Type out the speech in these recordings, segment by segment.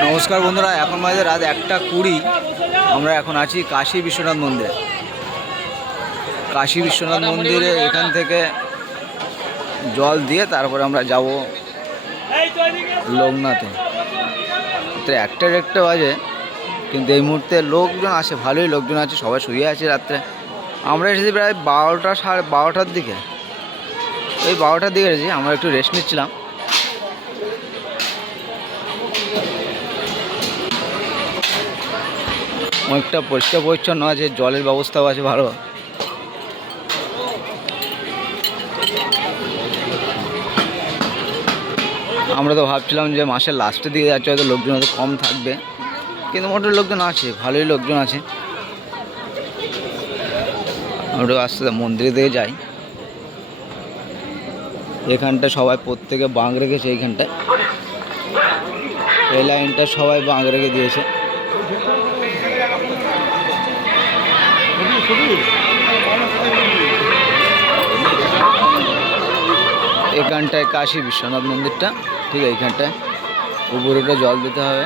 নমস্কার বন্ধুরা, এখন বাজে রাত 1:20। আমরা এখন আছি কাশী বিশ্বনাথ মন্দিরে। কাশী বিশ্বনাথ মন্দিরে এখান থেকে জল দিয়ে তারপরে আমরা যাব লোকনাথে। তো 1:30 বাজে, কিন্তু এই মুহূর্তে লোকজন আছে, ভালোই লোকজন আছে, সবাই শুয়ে আছে রাত্রে। আমরা এসেছি প্রায় 12টার দিকে, ওই 12টার দিকে এসেছি। আমরা একটু রেস্ট নিচ্ছিলাম। অনেকটা পরিষ্কার পরিচ্ছন্ন আছে, জলের ব্যবস্থাও আছে ভালো। আমরা তো ভাবছিলাম যে মাসের লাস্টের দিকে যাচ্ছে, হয়তো লোকজন হয়তো কম থাকবে, কিন্তু মোটামুটি লোকজন আছে, ভালোই লোকজন আছে। আমরা আস্তে আস্তে মন্দিরের দিকে যাই। এখানটা সবাই প্রত্যেকে বাঁক রেখেছে, এইখানটায় এই লাইনটা সবাই বাঁক রেখে দিয়েছে। এখানটায় কাশী বিশ্বনাথ মন্দিরটা, ঠিক এইখানটায় উপরেটা জল দিতে হবে।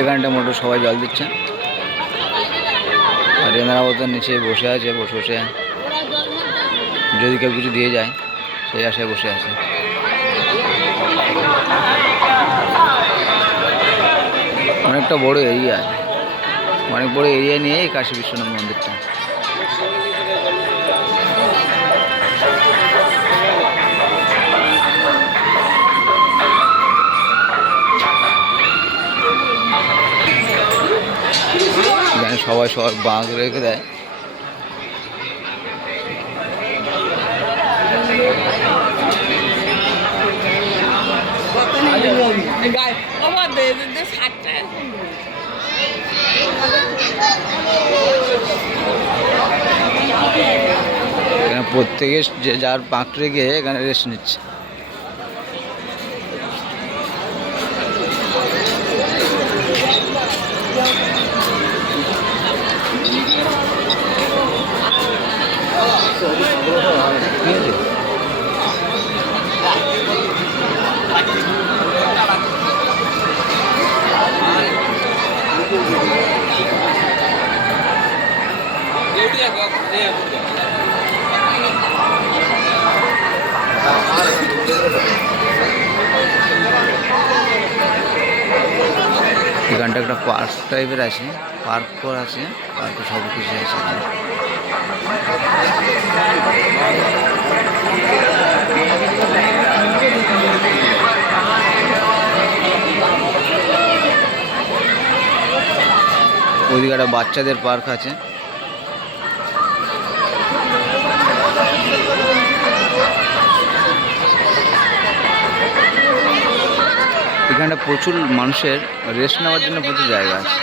এখানটা মোটর সবাই জল দিচ্ছে, আর এনারা ওদের নিচে বসে আছে। বসে যদি কেউ কিছু দিয়ে যায় সেই আশায় বসে আছে। অনেকটা বড় এরিয়া, অনেক বড় এরিয়া নিয়ে এই কাশী বিশ্বনাথ মন্দিরটা। এখানে সবাই সবার বাঁক রেখে দেয়। এখানে প্রত্যেকে যে যার বাঁক রেখে এখানে রেস্ট নিচ্ছে। এখানটা একটা পার্ক টাইপের আছে, পার্ক করা আছে, পার্কে সব কিছু আছে। ওইদিকে একটা বাচ্চাদের পার্ক আছে। এখানটা প্রচুর মানুষের রেস্ট নেওয়ার জন্য প্রচুর জায়গা আছে।